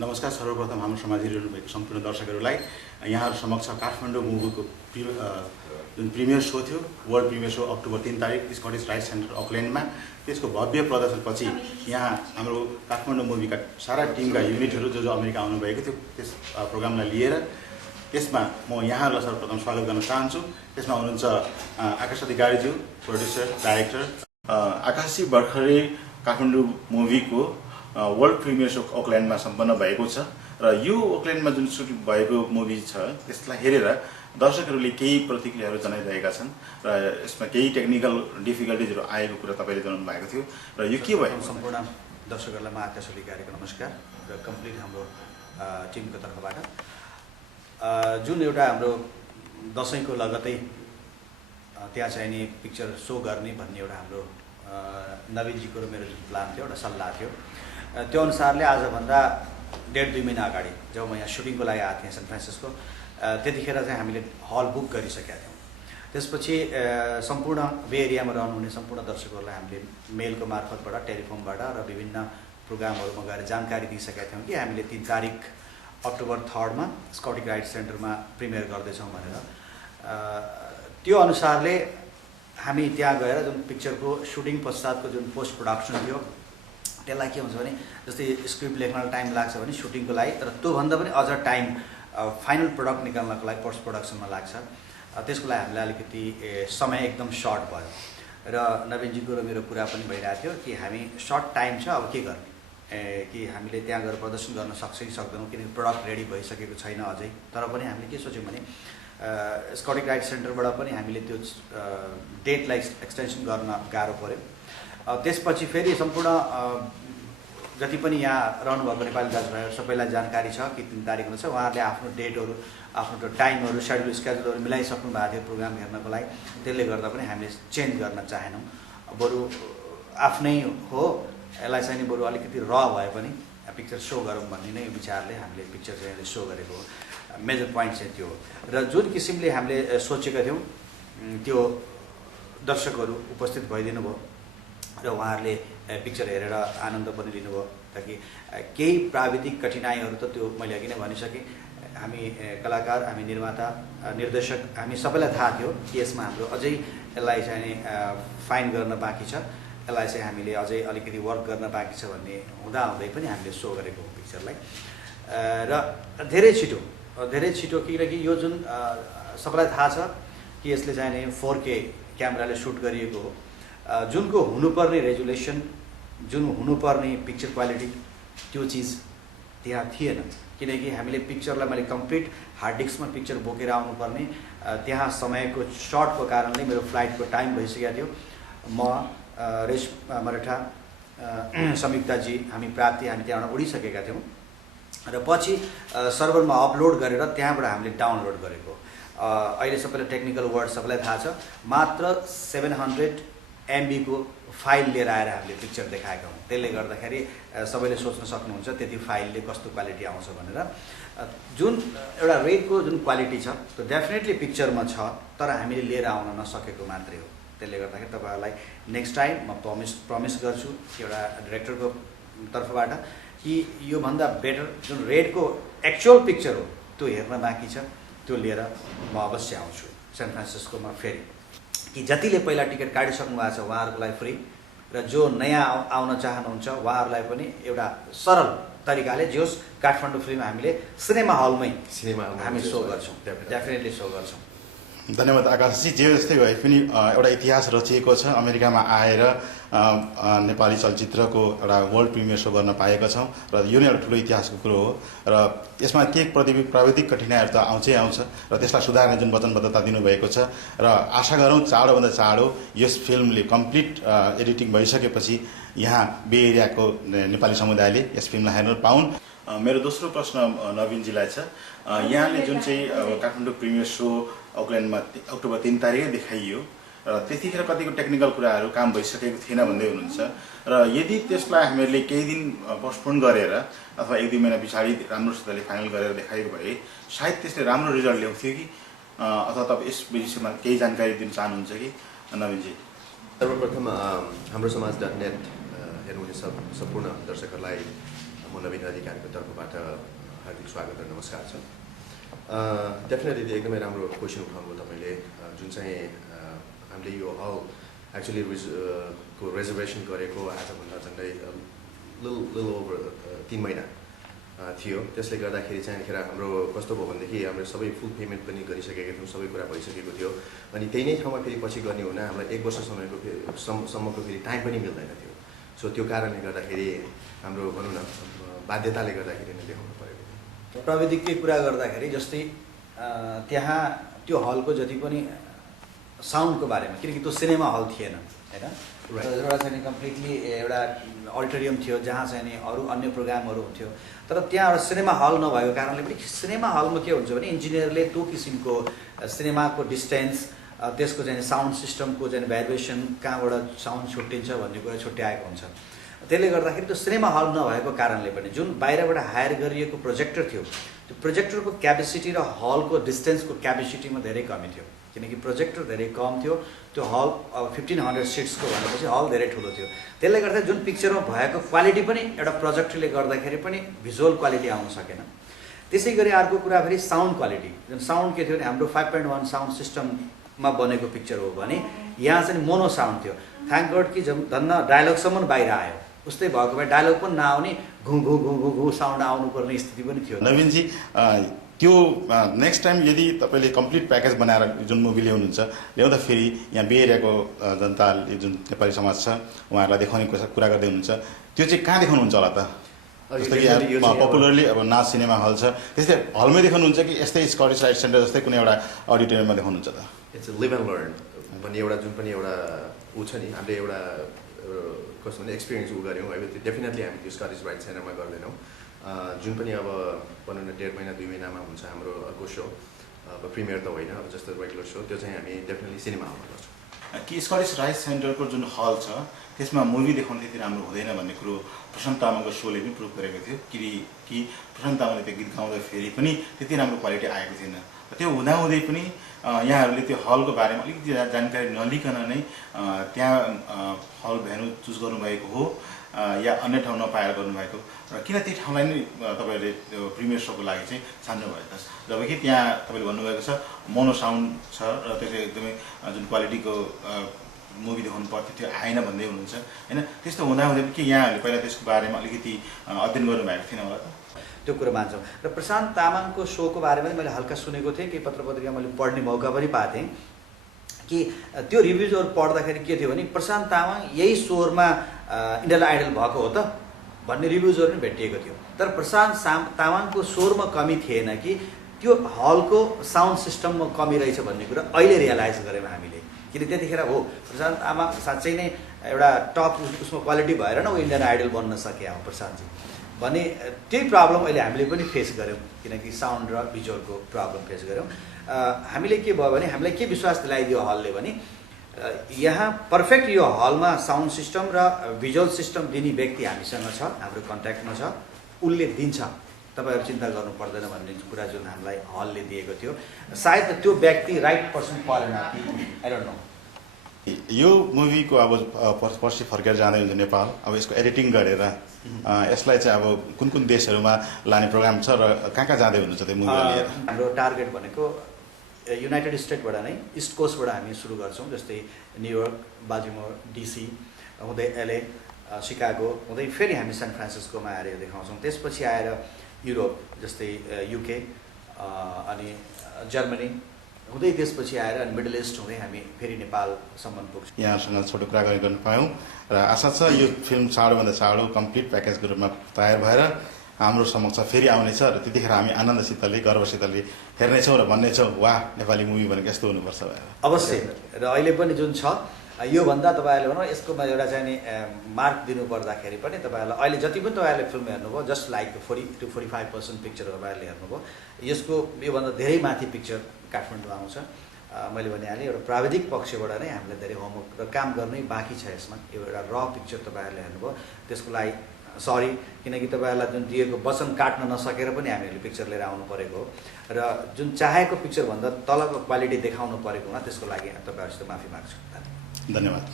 नमस्कार। सर्वप्रथम हाम्रो समाज हेरिरहनुभएको सम्पूर्ण दर्शकहरूलाई यहाँहरू समक्ष काठमाडौँ मुभीको जुन प्रिमियर सो थियो, वर्ल्ड प्रिमियर सो अक्टोबर 3 तारिक स्कटिस राइट्स सेन्टर अकल्यान्डमा, त्यसको भव्य प्रदर्शनपछि यहाँ हाम्रो काठमाडौँ मुभीका सारा टिमका युनिटहरू जो जो अमेरिका आउनुभएको थियो त्यस प्रोग्रामलाई लिएर त्यसमा म यहाँहरूलाई सर्वप्रथम स्वागत गर्न चाहन्छु। त्यसमा हुनुहुन्छ आकाश अधिकारीज्यू, प्रोड्युसर, डाइरेक्टर। आकाशजी, भर्खरै काठमाडौँ मुभीको वर्ल्ड प्रिमियर सो ओकल्यान्डमा सम्पन्न भएको छ र यो ओकल्यान्डमा जुन सुटिङ भएको मुभी छ त्यसलाई हेरेर दर्शकहरूले केही प्रतिक्रियाहरू जनाइरहेका छन् र यसमा केही टेक्निकल डिफिकल्टिजहरू आएको कुरा तपाईँले जनाउनु भएको थियो र यो के भयो? सम्पूर्ण दर्शकहरूलाई म आकाश अधिकारीको नमस्कार र कम्प्लिट हाम्रो टिमको तर्फबाट जुन एउटा हाम्रो दसैँको लगतै त्यहाँ चाहिँ नि पिक्चर सो गर्ने भन्ने एउटा हाम्रो नवीनजीको र मेरो जुन प्लान थियो, एउटा सल्लाह थियो, त्यो अनुसारले आजभन्दा 1.5-2 महिना अगाडि जब म यहाँ सुटिङको लागि आएको थिएँ सान फ्रान्सिस्को, त्यतिखेर चाहिँ हामीले हल बुक गरिसकेका थियौँ। त्यसपछि सम्पूर्ण बे एरियामा रहनुहुने सम्पूर्ण दर्शकहरूलाई हामीले मेलको मार्फतबाट, टेलिफोनबाट र विभिन्न प्रोग्रामहरूमा गएर जानकारी दिइसकेका थियौँ कि हामीले 3 तारिक अक्टोबर 3मा स्कटिस राइट्स सेन्टरमा प्रिमियर गर्दैछौँ भनेर। त्यो अनुसारले हामी त्यहाँ गएर जुन पिक्चरको सुटिङ पश्चातको जुन पोस्ट प्रोडक्सन थियो त्यसलाई के हुन्छ भने जस्तै स्क्रिप्ट लेख्नलाई टाइम लाग्छ भने सुटिङको लागि, तर त्योभन्दा पनि अझ टाइम फाइनल प्रडक्ट निकाल्नको लागि पोस्ट प्रोडक्सनमा लाग्छ। त्यसको लागि हामीलाई अलिकति समय एकदम सर्ट भयो र नवीनजीको र मेरो कुरा पनि भइरहेको थियो कि हामी सर्ट टाइम छ, अब के गर्ने, कि हामीले त्यहाँ गएर प्रदर्शन गर्न सक्छ कि सक्दैनौँ, किनकि प्रडक्ट रेडी भइसकेको छैन अझै। तर पनि हामीले के सोच्यौँ भने स्कटिस राइट्स सेन्टरबाट पनि हामीले त्यो डेटलाई एक्सटेन्सन गर्न गाह्रो पऱ्यो। त्यसपछि फेरि सम्पूर्ण जति पनि यहाँ रहनुभएको नेपाली दाजुभाइहरू सबैलाई जानकारी छ कि 3 तारिक हुँदैछ। उहाँहरूले आफ्नो डेटहरू, आफ्नो टाइमहरू, सेड्युल, स्केड्युलहरू मिलाइसक्नु भएको थियो प्रोग्राम हेर्नको लागि। त्यसले गर्दा पनि हामीले चेन्ज गर्न चाहेनौँ। बरु आफ्नै हो, यसलाई चाहिँ नि बरु अलिकति र भए पनि पिक्चर सो गरौँ भन्ने नै विचारले हामीले पिक्चर चाहिँ सो गरेको हो। मेजर पोइन्ट चाहिँ त्यो हो र जुन किसिमले हामीले सोचेका थियौँ त्यो दर्शकहरू उपस्थित भइदिनु भयो र उहाँहरूले पिक्चर हेरेर आनन्द पनि लिनुभयो। ताकि केही प्राविधिक कठिनाइहरू त त्यो मैले अघि नै भनिसकेँ। हामी कलाकार, हामी निर्माता, निर्देशक, हामी सबैलाई थाहा थियो कि यसमा हाम्रो अझै यसलाई चाहिँ नि फाइन गर्न बाँकी छ, यसलाई चाहिँ हामीले अझै अलिकति वर्क गर्न बाँकी छ भन्ने हुँदाहुँदै पनि हामीले सो गरेको पिक्चरलाई। र धेरै छिटो किनकि यो जुन सबैलाई थाहा छ कि यसले चाहिँ नि 4K क्यामेराले सुट गरिएको हो। जुनको हुनुपर्ने रेजुलेसन, जुन हुनुपर्ने पिक्चर क्वालिटी, त्यो चिज त्यहाँ थिएन। किनकि हामीले पिक्चरलाई मैले कम्प्लिट हार्ड डिस्कमा पिक्चर बोकेर आउनुपर्ने, त्यहाँ समयको सर्टको कारणले मेरो फ्लाइटको टाइम भइसकेको थियो। म रेश मरेठा, संयुक्ताजी, हामी प्राप्ति, हामी त्यहाँबाट उडिसकेका थियौँ र पछि सर्भरमा अपलोड गरेर त्यहाँबाट हामीले डाउनलोड गरेको। अहिले सबैलाई टेक्निकल वर्ड सबैलाई थाहा छ। मात्र 700 MB को फाइल लिएर आएर हामीले पिक्चर देखाएका हौँ। त्यसले गर्दाखेरि सबैले सोच्न सक्नुहुन्छ त्यति फाइलले कस्तो क्वालिटी आउँछ भनेर। जुन एउटा रेडको जुन क्वालिटी छ त्यो डेफिनेटली पिक्चरमा छ, तर हामीले लिएर आउन नसकेको मात्रै हो। त्यसले गर्दाखेरि तपाईँहरूलाई नेक्स्ट टाइम म प्रमिस गर्छु एउटा डिरेक्टरको तर्फबाट कि योभन्दा बेटर जुन रेडको एक्चुअल पिक्चर हो त्यो हेर्न बाँकी छ, त्यो लिएर म अवश्य आउँछु सान फ्रान्सिस्कोमा फेरि। कि जतिले पहिला टिकट काटिसक्नु भएको छ उहाँहरूको लागि फ्री, र जो नयाँ आउन चाहनुहुन्छ उहाँहरूलाई पनि एउटा सरल तरिकाले जोस् काठमाडौँ फिल्म हामीले सिनेमा हलमै हामी सो गर्छौँ, डेफिनेटली सो गर्छौँ। धन्यवाद आकाशजी। जे जस्तै भए पनि एउटा इतिहास रचिएको छ। अमेरिकामा आएर नेपाली चलचित्रको एउटा वर्ल्ड प्रिमियर सो गर्न पाएका छौँ र यो नै एउटा ठुलो इतिहासको कुरो हो र यसमा के प्राविधिक कठिनाइहरू त आउँछै आउँछ र त्यसलाई सुधार्ने जुन वचनबद्धता दिनुभएको छ र आशा गरौँ चाँडोभन्दा चाँडो यस फिल्मले कम्प्लिट एडिटिङ भइसकेपछि यहाँ बे एरियाको नेपाली समुदायले यस फिल्मलाई हेर्न पाउन्। मेरो दोस्रो प्रश्न नवीनजीलाई छ। यहाँले जुन चाहिँ काठमाडौँ प्रिमियर सो ओकल्यान्डमा अक्टोबर 3 तारिकै देखाइयो र त्यतिखेर कतिको टेक्निकल कुराहरू काम भइसकेको थिएन भन्दै हुनुहुन्छ र यदि त्यसलाई हामीहरूले केही दिन पोस्टपोन गरेर अथवा 1-2 महिना पछाडि राम्रोसितले फाइनल गरेर देखाएको भए सायद त्यसले राम्रो रिजल्ट ल्याउँथ्यो कि अथवा तपाईँ यस विषयमा केही जानकारी दिन चाहनुहुन्छ कि नवीनजी? सर्वप्रथम हाम्रो समाज.net हेर्नुहुने सम्पूर्ण दर्शकहरूलाई म नवीन अधिकारीको तर्फबाट हार्दिक स्वागत र नमस्कार छ। डेफिनेटली एकदमै राम्रो क्वेसन उठाउनुभयो तपाईँले, जुन चाहिँ हामीले यो हल एक्चुअली को रिजर्भेसन गरेको आजभन्दा झन्डै लिल ओभर 3 महिना थियो। त्यसले गर्दाखेरि चाहिँ यतिखेर हाम्रो कस्तो भयो भनेदेखि हाम्रो सबै फुल पेमेन्ट पनि गरिसकेका थियौँ, सबै कुरा भइसकेको थियो। अनि त्यही नै ठाउँमा फेरि पछि गर्ने हुन हामीलाई 1 वर्ष सम्मको फेरि टाइम पनि मिल्दैन थियो। सो त्यो कारणले गर्दाखेरि हाम्रो भनौँ न बाध्यताले गर्दाखेरि नै देखाउनु परेको थियो। प्रविधिकै कुरा गर्दाखेरि जस्तै त्यहाँ त्यो हलको जति पनि साउन्डको बारेमा, किनकि त्यो सिनेमा हल थिएन होइन, एउटा चाहिँ कम्प्लिटली एउटा अडिटोरियम थियो जहाँ चाहिँ नि अरू अन्य प्रोग्रामहरू हुन्थ्यो। तर त्यहाँ एउटा सिनेमा हल नभएको कारणले पनि सिनेमा हलमा के हुन्छ भने इन्जिनियरले त्यो किसिमको सिनेमाको डिस्टेन्स, त्यसको चाहिँ साउन्ड सिस्टमको चाहिँ भाइब्रेसन, कहाँबाट साउन्ड छुट्टिन्छ भन्ने कुरा छुट्याएको हुन्छ। त्यसले गर्दाखेरि त्यो सिनेमा हल नभएको कारणले पनि जुन बाहिरबाट हायर गरिएको प्रोजेक्टर थियो, त्यो प्रोजेक्टरको क्यापेसिटी र हलको डिस्टेन्सको क्यापेसिटीमा धेरै कमी थियो। किनकि प्रोजेक्टर धेरै कम थियो, त्यो हल अब 1500 सिट्सको भनेपछि हल धेरै ठुलो थियो। त्यसले गर्दा जुन पिक्चरमा भएको क्वालिटी पनि एउटा प्रोजेक्टरले गर्दाखेरि पनि भिजुअल क्वालिटी आउन सकेन। त्यसै गरी अर्को कुरा फेरि साउन्ड क्वालिटी, जुन साउन्ड के थियो भने हाम्रो 5.1 साउन्ड सिस्टममा बनेको पिक्चर हो भने यहाँ चाहिँ मोनो साउन्ड थियो। थ्याङ्क गड कि धन्न डायलगसम्म बाहिर आयो, उस्तै भएको भए डायलग पनि नआउने घु घु घु घु घु साउन्ड आउनुपर्ने स्थिति पनि थियो। नवीनजी, त्यो नेक्स्ट टाइम यदि तपाईँले कम्प्लिट प्याकेज बनाएर जुन मुभी ल्याउँदाखेरि यहाँ बे एरियाको जनताले, जुन नेपाली समाज छ, उहाँहरूलाई देखाउने कुरा गर्दै हुनुहुन्छ, त्यो चाहिँ कहाँ देखाउनुहुन्छ होला त? जस्तो कि पपुलरली अब नाच सिनेमा हल छ, त्यस्तै हलमै देखाउनुहुन्छ कि यस्तै स्कटिस राइट सेन्टर जस्तै कुनै एउटा अडिटोरियममा देखाउनुहुन्छ त? It's a live and learn भन्ने एउटा जुन पनि एउटा ऊ छ नि, हामीले एउटा कस्तो भने एक्सपिरियन्स ऊ गऱ्यौँ है। डेफिनेटली हामी त्यो स्कटिस राइट सेन्टरमा गर्दैनौँ। जुन पनि अब भनौँ न 1.5 महिना 2 महिनामा हुन्छ हाम्रो अर्को सो, अब प्रिमियर त होइन, अब जस्तो रेगुलर सो, त्यो चाहिँ हामी डेफिनेटली सिनेमा हलमा गर्छौँ। कि स्कटिस राइट सेन्टरको जुन हल छ त्यसमा मुभी देखाउनु त्यति राम्रो हुँदैन भन्ने कुरो प्रशान्त तामाङको सोले पनि प्रुभ गरेको थियो कि प्रशान्त तामाङले त्यो गीत गाउँदाखेरि पनि त्यति राम्रो क्वालिटी आएको थिएन। त्यो हुँदाहुँदै पनि यहाँहरूले त्यो हलको बारेमा अलिकति जानकारी नलिकन नै त्यहाँ हल भेन्यू चुज गर्नुभएको हो या अन्य ठाउँ नपाएर गर्नुभएको, र किन त्यही ठाउँलाई नै तपाईँहरूले त्यो प्रिमियर सोको लागि चाहिँ छान्नुभयो त? जबकि त्यहाँ तपाईँले भन्नुभएको छ मोनो साउन्ड छ र त्यसले एकदमै जुन क्वालिटीको मुभी देखाउनु पर्थ्यो त्यो आएन भन्दै हुनुहुन्छ होइन। त्यस्तो हुँदाहुँदै के यहाँहरूले पहिला त्यसको बारेमा अलिकति अध्ययन गर्नुभएको थिएन होला त? त्यो कुरो मान्छौँ। र प्रशान्त तामाङको सोको बारेमा मैले हल्का सुनेको थिएँ, केही पत्र पत्रिका मैले पढ्ने मौका पनि पाएको थिएँ कि त्यो रिभ्युजहरू पढ्दाखेरि के थियो भने प्रशान्त तामाङ यही स्वरमा इन्डियन आइडल भएको हो त भन्ने रिभ्युजहरू पनि भेटिएको थियो। तर प्रशान्त तामाङको स्वरमा कमी थिएन कि त्यो हलको साउन्ड सिस्टममा कमी रहेछ भन्ने कुरा अहिले रियलाइज गऱ्यौँ हामीले। किन त्यतिखेर हो प्रशान्त तामाङ साँच्चै नै एउटा टप उसमा क्वालिटी भएर न ऊ इन्डियन आइडल बन्न सके हो प्रशान्तजी भने त्यही प्रब्लम अहिले हामीले पनि फेस गऱ्यौँ, किनकि साउन्ड र भिजुअलको प्रब्लम फेस गऱ्यौँ। हामीले के भयो भने हामीलाई के विश्वास दिलाइदियो हलले भने यहाँ पर्फेक्ट यो हलमा साउन्ड सिस्टम र भिजुअल सिस्टम दिने व्यक्ति हामीसँग छ, हाम्रो कन्ट्याक्टमा छ, उसले दिन्छ, तपाईँहरू चिन्ता गर्नु पर्दैन भन्ने कुरा जुन हामीलाई हलले दिएको थियो। सायद त्यो व्यक्ति राइट पर्सन परेन कि आई डोन्ट नो। यो मुभीको अब पर्सि फर्केर जाँदै हुन्छ नेपाल, अब यसको एडिटिङ गरेर यसलाई चाहिँ अब कुन कुन देशहरूमा लाने प्रोग्राम छ र कहाँ जाँदै हुनुहुन्छ त्यो मुभीलाई लिएर? हाम्रो टार्गेट भनेको युनाइटेड स्टेटबाट नै इस्ट कोस्टबाट हामी सुरु गर्छौँ, जस्तै न्युयोर्क, बाल्टिमोर, DC हुँदै LA, सिकागो हुँदै फेरि हामी सान फ्रान्सिस्कोमा आएर देखाउँछौँ। त्यसपछि आएर युरोप जस्तै UK अनि जर्मनी हुँदै त्यसपछि आएर अनि मिडल इस्ट हुँदै हामी फेरि नेपालसम्म पुग्छौँ। यहाँसँग छोटो कुरा गर्न पायौँ र आशा छ यो फिल्म चाँडोभन्दा चाँडो कम्प्लिट प्याकेजको रूपमा तयार भएर हाम्रो समक्ष फेरि आउनेछ र त्यतिखेर हामी आनन्दसितले गर्वसितले हेर्नेछौँ र भन्नेछौँ वाह नेपाली मुभी भनेको यस्तो हुनुपर्छ भनेर। अवश्य। र अहिले पनि जुन छ योभन्दा तपाईँहरूले भनौँ यसकोमा एउटा चाहिँ नि मार्क दिनुपर्दाखेरि पनि तपाईँहरूलाई अहिले जति पनि तपाईँहरूले फिल्म हेर्नुभयो जस्ट लाइक 40 to 45% पिक्चर तपाईँहरूले हेर्नुभयो, यसको योभन्दा धेरै माथि पिक्चर काठमाडौँ आउँछ। मैले भनिहालेँ एउटा प्राविधिक पक्षबाट नै हामीले धेरै होमवर्क र काम गर्नै बाँकी छ यसमा। यो एउटा र पिक्चर तपाईँहरूले हेर्नुभयो, त्यसको लागि सरी, किनकि तपाईँहरूलाई जुन दिएको वचन काट्न नसकेर पनि हामीहरूले पिक्चर लिएर आउनु परेको हो र जुन चाहेको पिक्चरभन्दा तलको क्वालिटी देखाउनु परेको हुँदा त्यसको लागि तपाईँहरूसित माफी माग्छु। धन्यवाद।